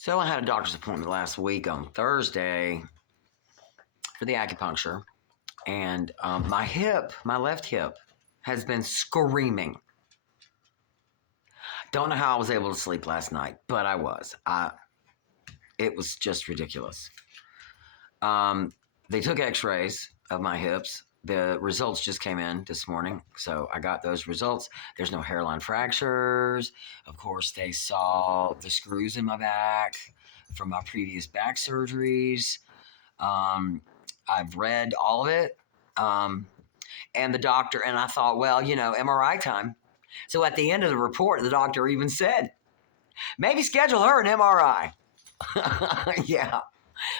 So I had a doctor's appointment last week on Thursday for the acupuncture, and my left hip, has been screaming. Don't know how I was able to sleep last night, but I was. It was just ridiculous. They took X-rays of my hips. The results just came in this morning, so I got those results. There's no hairline fractures. Of course, they saw the screws in my back from my previous back surgeries. I've read all of it. And the doctor, and I thought, well, MRI time. So at the end of the report, the doctor even said, maybe schedule her an MRI. Yeah,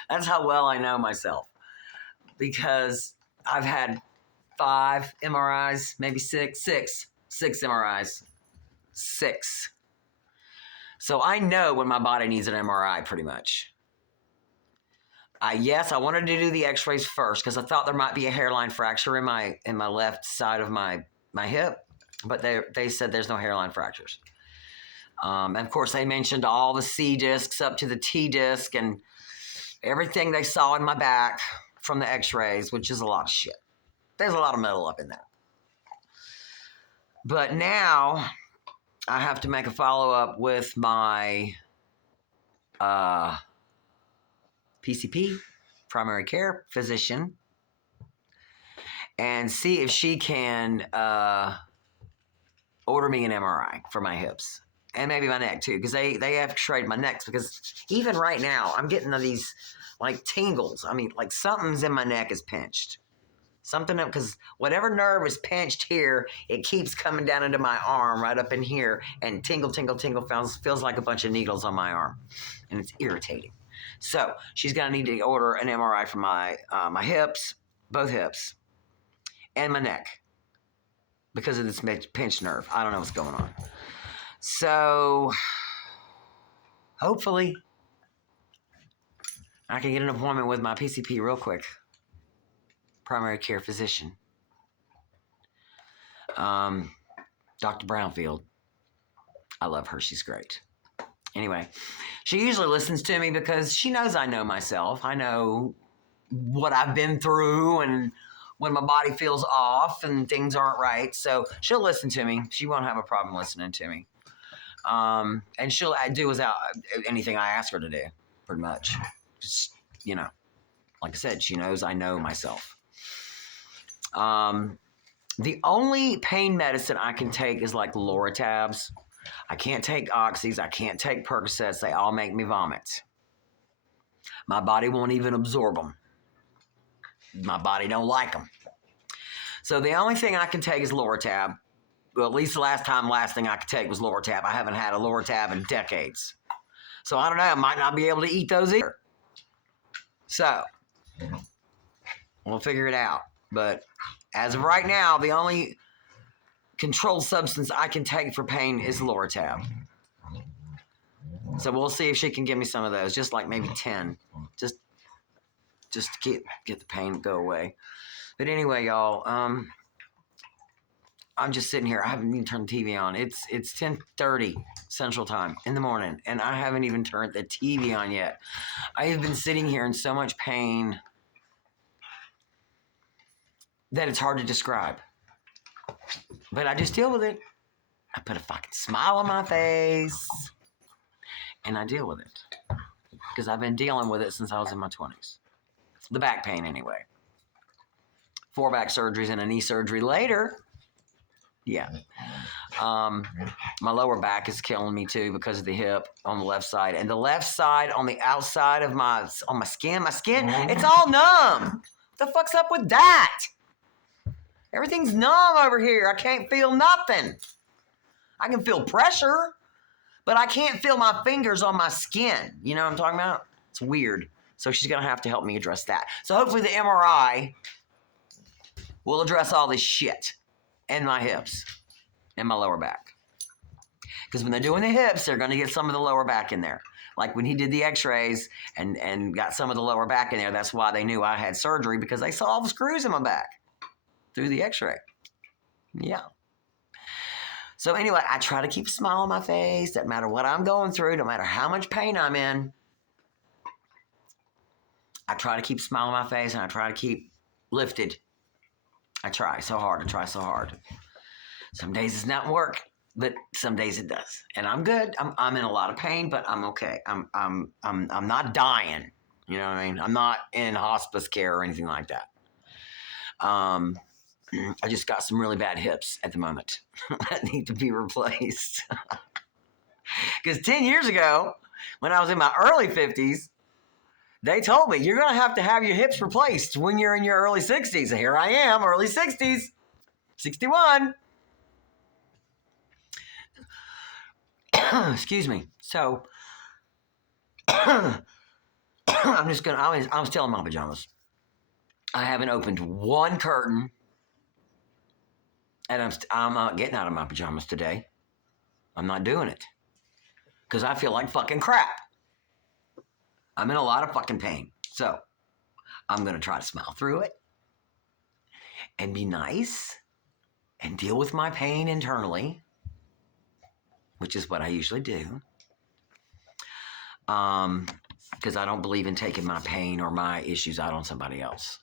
that's how well I know myself. Because I've had 5 MRIs, maybe six MRIs. 6. So I know when my body needs an MRI pretty much. Yes, I wanted to do the x-rays first because I thought there might be a hairline fracture in my left side of my hip, but they said there's no hairline fractures. And of course, they mentioned all the C discs up to the T disc and everything they saw in my back from the x-rays, which is a lot of shit. There's a lot of metal up in there. But now I have to make a follow-up with my PCP, primary care physician, and see if she can order me an MRI for my hips and maybe my neck too, because they have x-rayed my neck, because even right now I'm getting these like tingles. I mean, like something's in my neck is pinched. Something, because whatever nerve is pinched here, it keeps coming down into my arm right up in here, and tingle feels like a bunch of needles on my arm, and it's irritating. So she's gonna need to order an MRI for my hips, both hips, and my neck, because of this pinched nerve. I don't know what's going on. So hopefully I can get an appointment with my PCP real quick, primary care physician, Dr. Brownfield. I love her. She's great. Anyway, she usually listens to me because she knows I know myself. I know what I've been through and when my body feels off and things aren't right. So she'll listen to me. She won't have a problem listening to me. And she'll do without anything I ask her to do, pretty much. Just, like I said, she knows I know myself. The only pain medicine I can take is like Loratabs. I can't take Oxys. I can't take Percocets. They all make me vomit. My body won't even absorb them. My body don't like them. So the only thing I can take is Loratab. Well, at least the last thing I could take was Loratab. I haven't had a Loratab in decades. So I don't know. I might not be able to eat those either. So we'll figure it out. But as of right now, the only controlled substance I can take for pain is Loratab. So we'll see if she can give me some of those, just like maybe 10, just to get the pain to go away. But anyway, y'all, I'm just sitting here. I haven't even turned the TV on. It's 10:30 Central Time in the morning, and I haven't even turned the TV on yet. I have been sitting here in so much pain that it's hard to describe. But I just deal with it. I put a fucking smile on my face, and I deal with it. Because I've been dealing with it since I was in my 20s. The back pain, anyway. 4 back surgeries and a knee surgery later. Yeah. My lower back is killing me, too, because of the hip on the left side. And the left side on the outside of my skin, it's all numb. What the fuck's up with that? Everything's numb over here. I can't feel nothing. I can feel pressure, but I can't feel my fingers on my skin. You know what I'm talking about? It's weird. So she's going to have to help me address that. So hopefully the MRI will address all this shit in my hips and my lower back. Because when they're doing the hips, they're going to get some of the lower back in there. Like when he did the x-rays and got some of the lower back in there, that's why they knew I had surgery, because they saw all the screws in my back through the x-ray. Yeah. So anyway, I try to keep a smile on my face. Doesn't matter what I'm going through. No matter how much pain I'm in. I try to keep a smile on my face, and I try to keep lifted. I try so hard. Some days it's not work, but some days it does, and I'm good. I'm in a lot of pain, but I'm okay. I'm not dying. You know what I mean? I'm not in hospice care or anything like that. I just got some really bad hips at the moment that need to be replaced. Because 10 years ago, when I was in my early 50s, they told me you're going to have your hips replaced when you're in your early 60s. And here I am, early 60s, 61. Excuse me. So I'm still in my pajamas. I haven't opened one curtain, and I'm not getting out of my pajamas today. I'm not doing it because I feel like fucking crap. I'm in a lot of fucking pain. So I'm going to try to smile through it and be nice and deal with my pain internally, which is what I usually do. Because I don't believe in taking my pain or my issues out on somebody else.